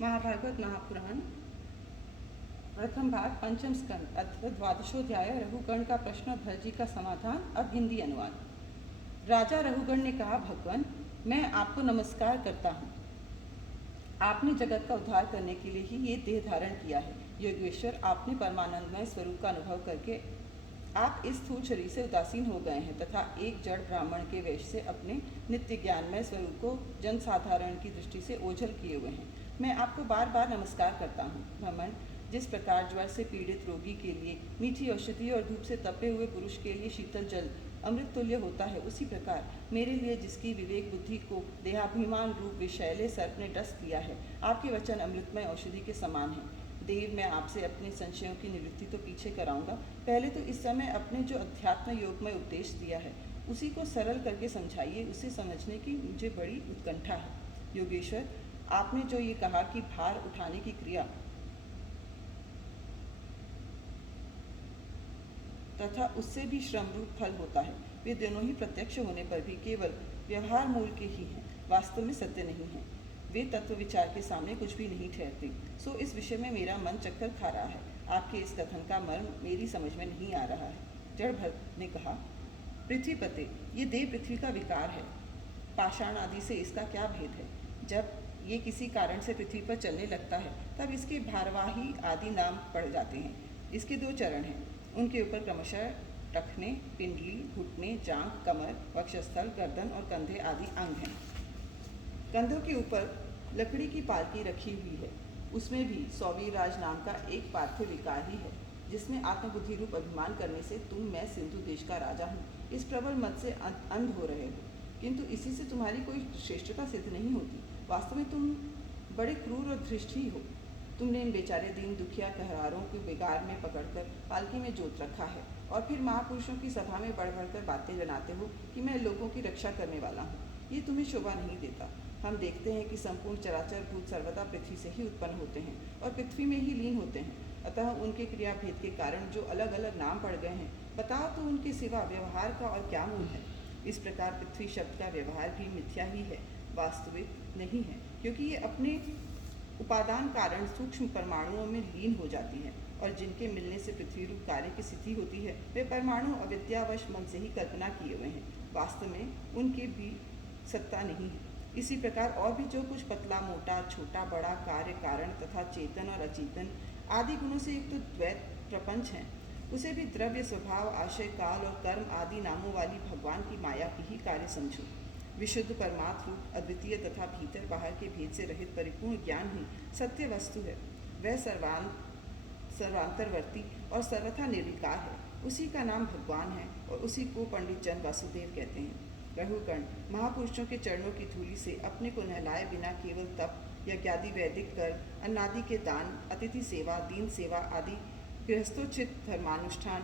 महाभारत महापुराण प्रथम भाग पंचम स्कंद अथ द्वादशोध्याय रघुगण का प्रश्न भरजी का समाधान। अब हिंदी अनुवाद। राजा रघुगण ने कहा, भगवान, मैं आपको नमस्कार करता हूँ। आपने जगत का उद्धार करने के लिए ही ये देह धारण किया है। योगेश्वर, आपने परमानंदमय स्वरूप का अनुभव करके आप इस स्थूल शरीर से उदासीन हो गए हैं तथा एक जड़ ब्राह्मण के वेश से अपने नित्य ज्ञानमय स्वरूप को जनसाधारण की दृष्टि से ओझल किए हुए हैं। मैं आपको बार बार नमस्कार करता हूँ। ब्राह्मण जिस प्रकार ज्वर से पीड़ित रोगी के लिए मीठी औषधि और धूप से तपे हुए पुरुष के लिए शीतल जल अमृत तुल्य होता है, उसी प्रकार मेरे लिए जिसकी विवेक बुद्धि को देहाभिमान रूप विषैले सर्प ने डस लिया है, आपके वचन अमृतमय औषधि के समान है। देव, मैं आपसे अपने संशयों की निवृत्ति तो पीछे कराऊंगा। पहले तो इस समय अपने जो अध्यात्म योगमय उपदेश दिया है उसी को सरल करके समझाइए। उसे समझने की मुझे बड़ी उत्कंठा है। योगेश्वर, आपने जो ये कहा कि भार उठाने की क्रिया तथा उससे भी श्रम रूप फल होता है, वे दोनों ही प्रत्यक्ष होने पर भी केवल व्यवहार मूल के ही हैं, वास्तव में सत्य नहीं हैं। वे तत्व विचार के सामने कुछ भी नहीं ठहरते। सो इस विषय में मेरा मन चक्कर खा रहा है। आपके इस कथन का मर्म मेरी समझ में नहीं आ रहा है। जड़भरत ने कहा, पृथ्वीपते, ये देह पृथ्वी का विकार है। पाषाण आदि से इसका क्या भेद है? जब ये किसी कारण से पृथ्वी पर चलने लगता है तब इसके भारवाही आदि नाम पड़ जाते हैं। इसके दो चरण हैं, उनके ऊपर क्रमशः टखने, पिंडली, घुटने, जांघ, कमर, वक्षस्थल, गर्दन और कंधे आदि अंग हैं। कंधों के ऊपर लकड़ी की पालकी रखी हुई है। उसमें भी सौवीराज नाम का एक पार्थिव विकार ही है, जिसमें आत्मबुद्धि रूप अभिमान करने से तुम मैं सिंधु देश का राजा हूँ इस प्रबल मत से अंध हो रहे हो, किंतु इसी से तुम्हारी कोई श्रेष्ठता सिद्ध नहीं होती। वास्तव में तुम बड़े क्रूर और धृष्ट ही हो। तुमने इन बेचारे दीन दुखिया कहरारों को बेगार में पकड़कर पालकी में जोत रखा है और फिर महापुरुषों की सभा में बढ़ बढ़कर बातें जनाते हो कि मैं लोगों की रक्षा करने वाला हूँ। ये तुम्हें शोभा नहीं देता। हम देखते हैं कि संपूर्ण चराचर भूत सर्वदा पृथ्वी से ही उत्पन्न होते हैं और पृथ्वी में ही लीन होते हैं। अतः उनके क्रियाभेद के कारण जो अलग अलग नाम पड़ गए हैं, बताओ तो उनके सिवा व्यवहार का और क्या मूल है? इस प्रकार पृथ्वी शब्द का व्यवहार भी मिथ्या ही है, वास्तविक नहीं है, क्योंकि ये अपने उपादान कारण सूक्ष्म परमाणुओं में लीन हो जाती है और जिनके मिलने से पृथ्वी रूप कार्य की सिद्धि होती है, वे परमाणु अविद्यावश मन से ही कल्पना किए हुए हैं। वास्तव में उनके भी सत्ता नहीं है। इसी प्रकार और भी जो कुछ पतला मोटा छोटा बड़ा कार्य कारण तथा चेतन और अचेतन आदि गुणों से युक्त द्वैत प्रपंच हैं, उसे भी द्रव्य स्वभाव आशय काल और कर्म आदि नामों वाली भगवान की माया की ही कार्य समझो। विशुद्ध परमात्म रूप अद्वितीय तथा भीतर बाहर के भेद से रहित परिपूर्ण ज्ञान ही सत्य वस्तु है। वह सर्वांतरवर्ती और सर्वथा निर्विकार है। उसी का नाम भगवान है और उसी को पंडित जन वासुदेव कहते हैं। रघुगण, महापुरुषों के चरणों की धूलि से अपने को नहलाए बिना केवल तप, यज्ञादि वैदिक कर, अन्नादि के दान, अतिथि सेवा, दीन सेवा आदि गृहस्थोचित धर्मानुष्ठान,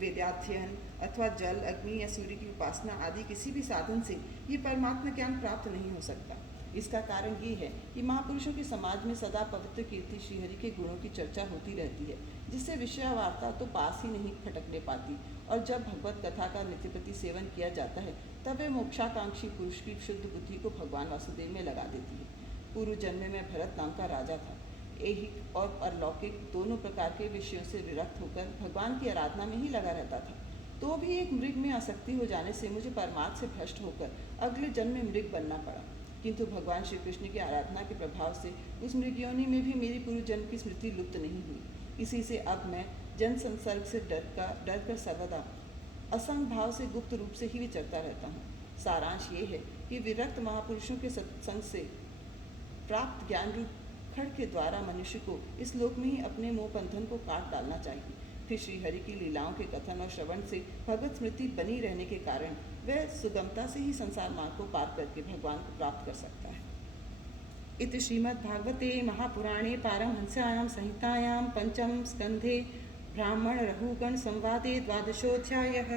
वेदाध्ययन अथवा जल, अग्नि या सूर्य की उपासना आदि किसी भी साधन से ये परमात्मा ज्ञान प्राप्त नहीं हो सकता। इसका कारण ये है कि महापुरुषों के समाज में सदा पवित्र कीर्ति श्रीहरि के गुणों की चर्चा होती रहती है, जिससे विषय वार्ता तो पास ही नहीं खटकने पाती, और जब भगवत कथा का नित्यप्रति सेवन किया जाता है तब वे मोक्षाकांक्षी पुरुष की शुद्ध बुद्धि को भगवान वासुदेव में लगा देती है। पूर्व जन्म में भरत नाम का राजा था। ऐहिक और परलौकिक दोनों प्रकार के विषयों से विरक्त होकर भगवान की आराधना में ही लगा रहता था। तो भी एक मृग में आसक्ति हो जाने से मुझे परमार्थ से भ्रष्ट होकर अगले जन्म में मृग बनना पड़ा, किंतु भगवान श्री कृष्ण की आराधना के प्रभाव से उस मृगयोनि में भी मेरी पूर्व जन्म की स्मृति लुप्त नहीं हुई। इसी से अब मैं जन संसर्ग से डर कर सर्वदा असंग भाव से गुप्त रूप से ही विचरता रहता हूँ। सारांश ये है कि विरक्त महापुरुषों के सत्संग से प्राप्त ज्ञान रूप खड़ के द्वारा मनुष्य को इस लोक में ही अपने मोह बंधन को काट डालना चाहिए। फिर श्रीहरि की लीलाओं के कथन और श्रवण से भगवत स्मृति बनी रहने के कारण वह सुगमता से ही संसार मार्ग को पार करके भगवान को प्राप्त कर सकता है। इति श्रीमद्भागवते महापुराणे पारमहंस्यायां संहितायां पंचम स्कंधे ब्राह्मण रघुगण संवादे द्वादशोऽध्यायः।